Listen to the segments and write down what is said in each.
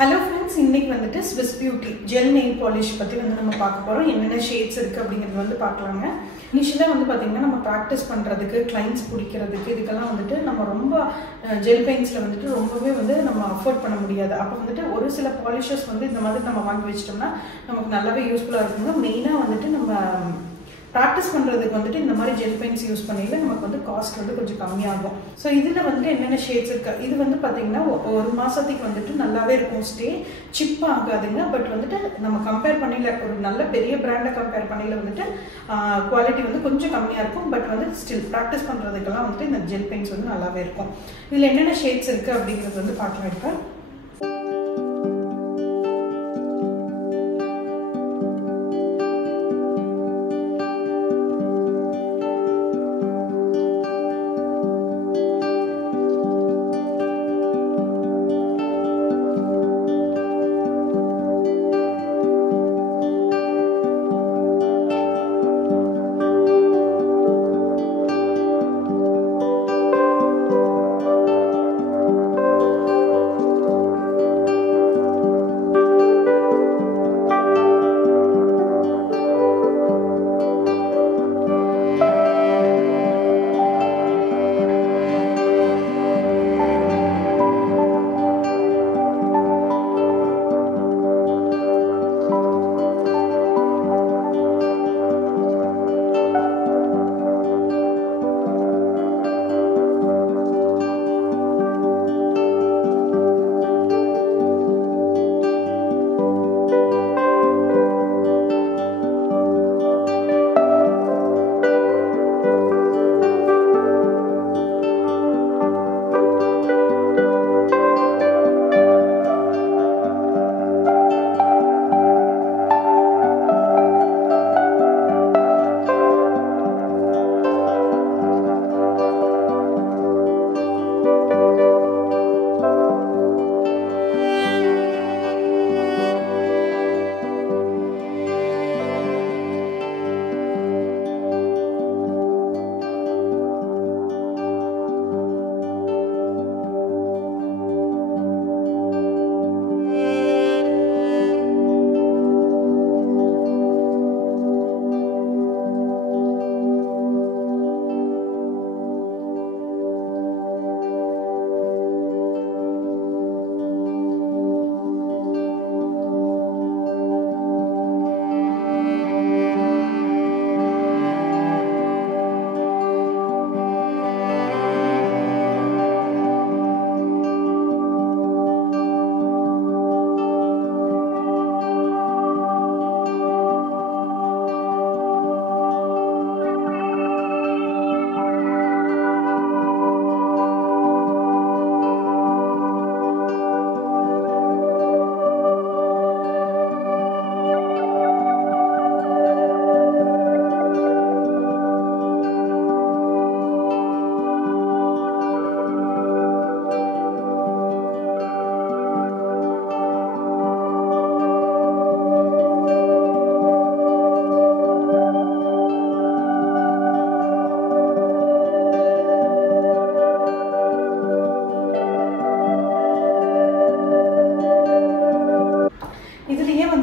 Hello friends, இன்னைக்கு வந்துட்டு Swiss Beauty gel nail polish பத்தி வந்து நம்ம பார்க்க போறோம். என்னென்ன ஷேட்ஸ் இருக்கு அப்படிங்கறது வந்து பார்க்கலாங்க. இனிஷியலா வந்து பாத்தீங்கன்னா நம்ம பிராக்டீஸ் பண்றதுக்கு, கிளையண்ட்ஸ் பிடிக்கிறதுக்கு இதுக்கெல்லாம் வந்துட்டு நம்ம ரொம்ப ஜெல் பெயிண்ட்ஸ்ல வந்துட்டு ரொம்பவே வந்து நம்ம அஃபோர்ட் பண்ண முடியாது. அப்ப வந்துட்டு ஒரு சில பாலிஷஸ் வந்து இந்த மாதிரி நம்ம வாங்கி வச்சிட்டோம்னா நமக்கு நல்லாவே யூஸ்ஃபுல்லா இருக்குங்க. மெயினா வந்துட்டு நம்ம பிராக்டிஸ் பண்றதுக்கு வந்துட்டு இந்த மாதிரி ஜெல் பெயிண்ட்ஸ் யூஸ் பண்ணையில நமக்கு வந்து காஸ்ட் வந்து கொஞ்சம் கம்மியாகும். ஸோ இதுல வந்துட்டு என்னென்ன ஷேட்ஸ் இருக்கு, இது வந்து பாத்தீங்கன்னா ஒரு மாசத்துக்கு வந்துட்டு நல்லாவே இருக்கும், ஸ்டே சிப் ஆகாதுங்க. பட் வந்துட்டு நம்ம கம்பேர் பண்ணையில ஒரு நல்ல பெரிய பிராண்டை கம்பேர் பண்ணையில வந்துட்டு குவாலிட்டி வந்து கொஞ்சம் கம்மியா இருக்கும். பட் வந்து ஸ்டில் பிராக்டிஸ் பண்றதுக்கெல்லாம் வந்துட்டு இந்த ஜெல் பெயிண்ட்ஸ் வந்து நல்லாவே இருக்கும். இதுல என்னென்ன ஷேட்ஸ் இருக்கு அப்படிங்கிறது வந்து பார்க்கலாம் இப்போ.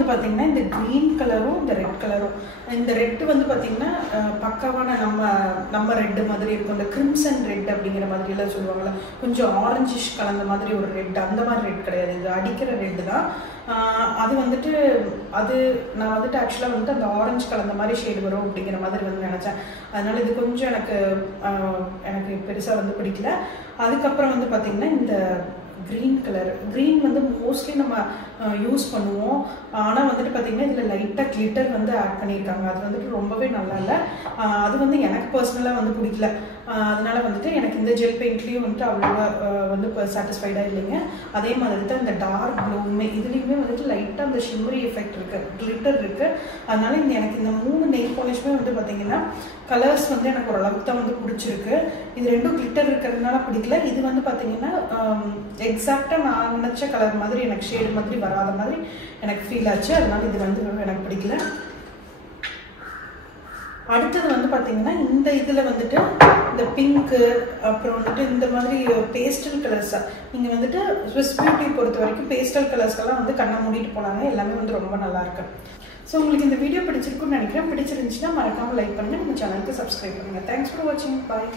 பாத்தீங்கன்னா இந்த கிரீன் கலரும் இந்த ரெட் கலரும், இந்த ரெட் வந்து பாத்தீங்கன்னா பக்காவான நம்ம ரெட் மாதிரி இருக்கும். இந்த கிரிம்சன் ரெட் அப்படிங்கிற மாதிரி எல்லாம் சொல்லுவாங்கல்ல, கொஞ்சம் ஆரஞ்சிஷ் கலந்த மாதிரி ஒரு ரெட், அந்த மாதிரி ரெட் கிடையாது, இது அடிக்கிற ரெட் தான். அது வந்துட்டு நான் வந்துட்டு ஆக்சுவலா வந்துட்டு அந்த ஆரஞ்சு கலந்த மாதிரி ஷேடு வரும் அப்படிங்கிற மாதிரி வந்து நினைச்சேன். அதனால இது கொஞ்சம் எனக்கு பெருசா வந்து பிடிக்கல. அதுக்கப்புறம் வந்து பாத்தீங்கன்னா இந்த கிரீன் கலர், கிரீன் வந்து மோஸ்ட்லி நம்ம யூஸ் பண்ணுவோம். ஆனால் வந்துட்டு பார்த்தீங்கன்னா இதில் லைட்டாக கிளிட்டர் வந்து ஆட் பண்ணியிருக்காங்க. அது வந்துட்டு ரொம்பவே நல்லா இல்லை. அது வந்து எனக்கு பர்சனலாக வந்து பிடிக்கல. அதனால வந்துட்டு எனக்கு இந்த ஜெல் பெயிண்ட்லேயும் வந்துட்டு அவ்வளோவா வந்து சாட்டிஸ்ஃபைடாக இல்லைங்க. அதே மாதிரி தான் இந்த டார்க் ப்ளூமே, இதுலேயுமே வந்துட்டு லைட்டாக அந்த ஷிம்மரி எஃபெக்ட் இருக்குது, கிளிட்டர் இருக்குது. அதனால எனக்கு இந்த 3 நெயில் பாலிஷுமே வந்து பார்த்தீங்கன்னா கலர்ஸ் வந்து எனக்கு ஓரளவுக்கு தான் வந்து பிடிச்சிருக்கு. இது ரெண்டும் கிளிட்டர் இருக்கிறதுனால பிடிக்கல. இது வந்து பார்த்தீங்கன்னா எக்ஸாக்டாக நான் நினச்ச கலர் மாதிரி எனக்கு ஷேடு மாதிரி வராத மாதிரி எனக்கு ஃபீல் ஆச்சு. அதனால இது வந்து எனக்கு பிடிக்கல. அடுத்தது வந்து பார்த்தீங்கன்னா இந்த இதில் வந்துட்டு இந்த பிங்க்கு, அப்புறம் வந்துட்டு இந்த மாதிரி பேஸ்டல் கலர்ஸாக நீங்கள் வந்துட்டு ஸ்விஸ் பியூட்டி பொறுத்த வரைக்கும் பேஸ்டல் கலர்ஸ்க்கெல்லாம் வந்து கண்ணை மூடிட்டு போனாங்க. எல்லாமே வந்து ரொம்ப நல்லாயிருக்கு. ஸோ உங்களுக்கு இந்த வீடியோ பிடிச்சிருக்குன்னு நினைக்கிறேன். பிடிச்சிருந்துச்சுன்னா மறக்காமல் லைக் பண்ணுங்கள், நம்ம சேனலுக்கு சப்ஸ்கிரைப் பண்ணுங்கள். தேங்க்ஸ் ஃபார் வாட்சிங். பாய்.